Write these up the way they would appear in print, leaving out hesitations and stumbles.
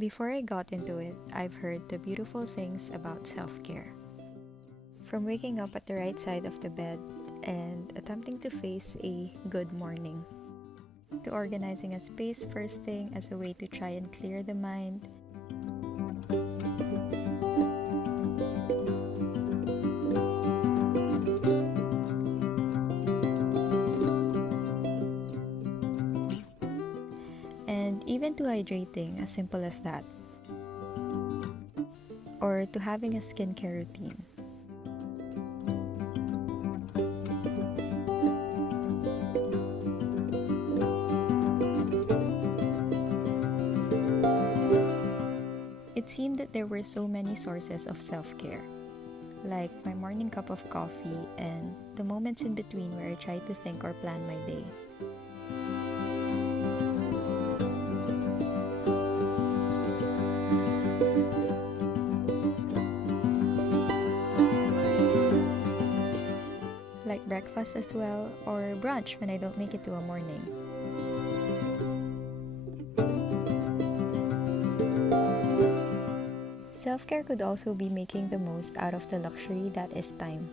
Before I got into it, I've heard the beautiful things about self-care. From waking up at the right side of the bed and attempting to face a good morning, to organizing a space first thing as a way to try and clear the mind, and even to hydrating, as simple as that, or to having a skincare routine. It seemed that there were so many sources of self-care, like my morning cup of coffee and the moments in between where I try to think or plan my day. Like breakfast as well, or brunch when I don't make it to a morning. Self-care could also be making the most out of the luxury that is time.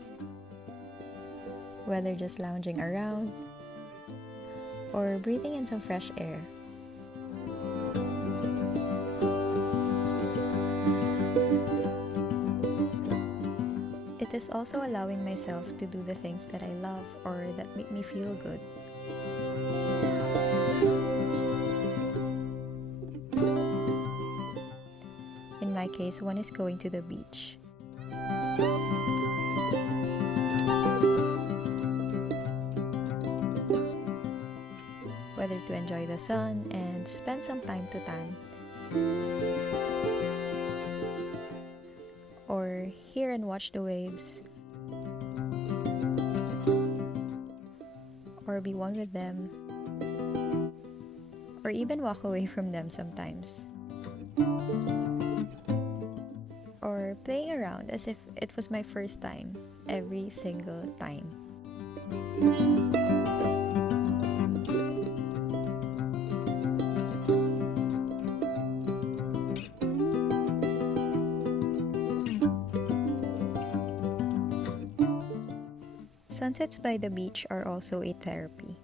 Whether just lounging around or breathing in some fresh air. It is also allowing myself to do the things that I love or that make me feel good. In my case, one is going to the beach. Whether to enjoy the sun and spend some time to tan, or hear and watch the waves, or be one with them, or even walk away from them sometimes, or playing around as if it was my first time every single time. Sunsets by the beach are also a therapy.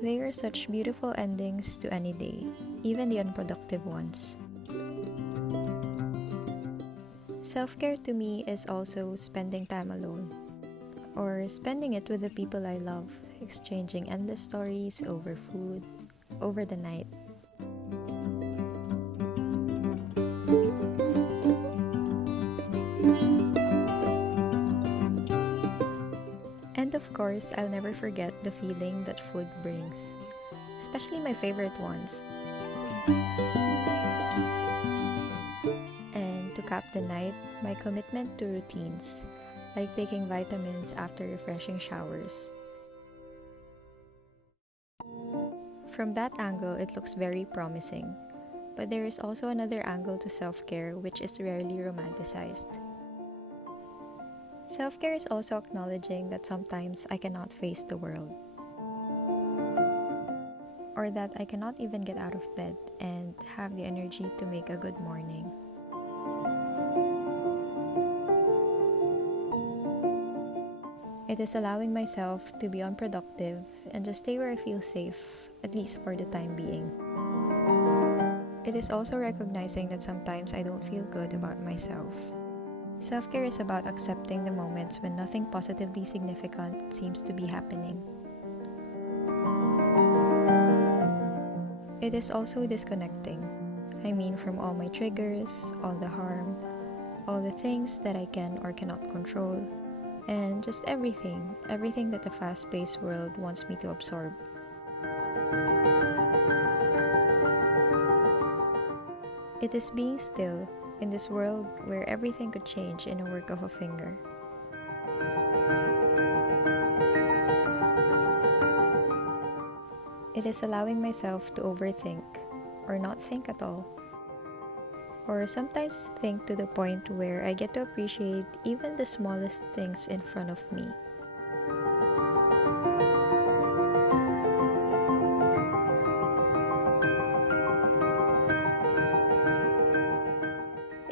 They are such beautiful endings to any day, even the unproductive ones. Self-care to me is also spending time alone, or spending it with the people I love, exchanging endless stories over food, over the night. And of course, I'll never forget the feeling that food brings, especially my favorite ones. And to cap the night, my commitment to routines, like taking vitamins after refreshing showers. From that angle, it looks very promising, but there is also another angle to self-care which is rarely romanticized. Self-care is also acknowledging that sometimes I cannot face the world, or that I cannot even get out of bed and have the energy to make a good morning. It is allowing myself to be unproductive and just stay where I feel safe, at least for the time being. It is also recognizing that sometimes I don't feel good about myself. Self-care is about accepting the moments when nothing positively significant seems to be happening. It is also disconnecting. I mean, from all my triggers, all the harm, all the things that I can or cannot control, and just everything that the fast-paced world wants me to absorb. It is being still in this world where everything could change in a work of a finger. It is allowing myself to overthink or not think at all, or sometimes think to the point where I get to appreciate even the smallest things in front of me.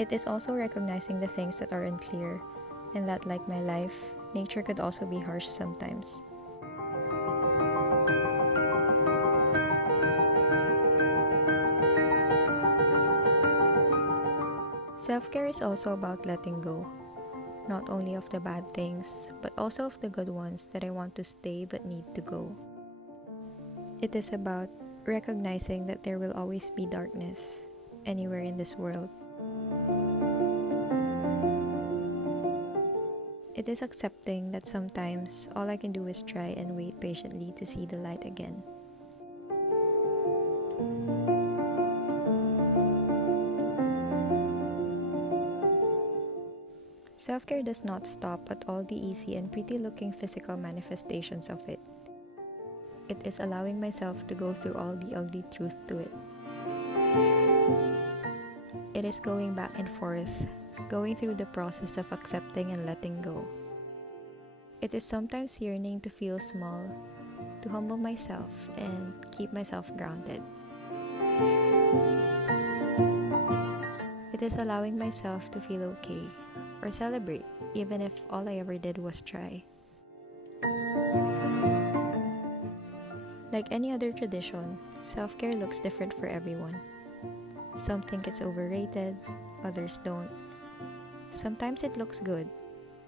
It is also recognizing the things that are unclear, and that, like my life, nature could also be harsh sometimes. Self-care is also about letting go, not only of the bad things, but also of the good ones that I want to stay but need to go. It is about recognizing that there will always be darkness anywhere in this world. It is accepting that sometimes all I can do is try and wait patiently to see the light again. Self-care does not stop at all the easy and pretty-looking physical manifestations of it. It is allowing myself to go through all the ugly truth to it. It is going back and forth, going through the process of accepting and letting go. It is sometimes yearning to feel small, to humble myself and keep myself grounded. It is allowing myself to feel okay or celebrate, even if all I ever did was try. Like any other tradition, self-care looks different for everyone. Some think it's overrated, others don't. Sometimes it looks good,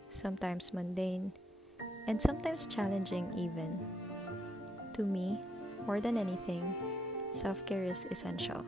sometimes mundane, and sometimes challenging even. To me, more than anything, self-care is essential.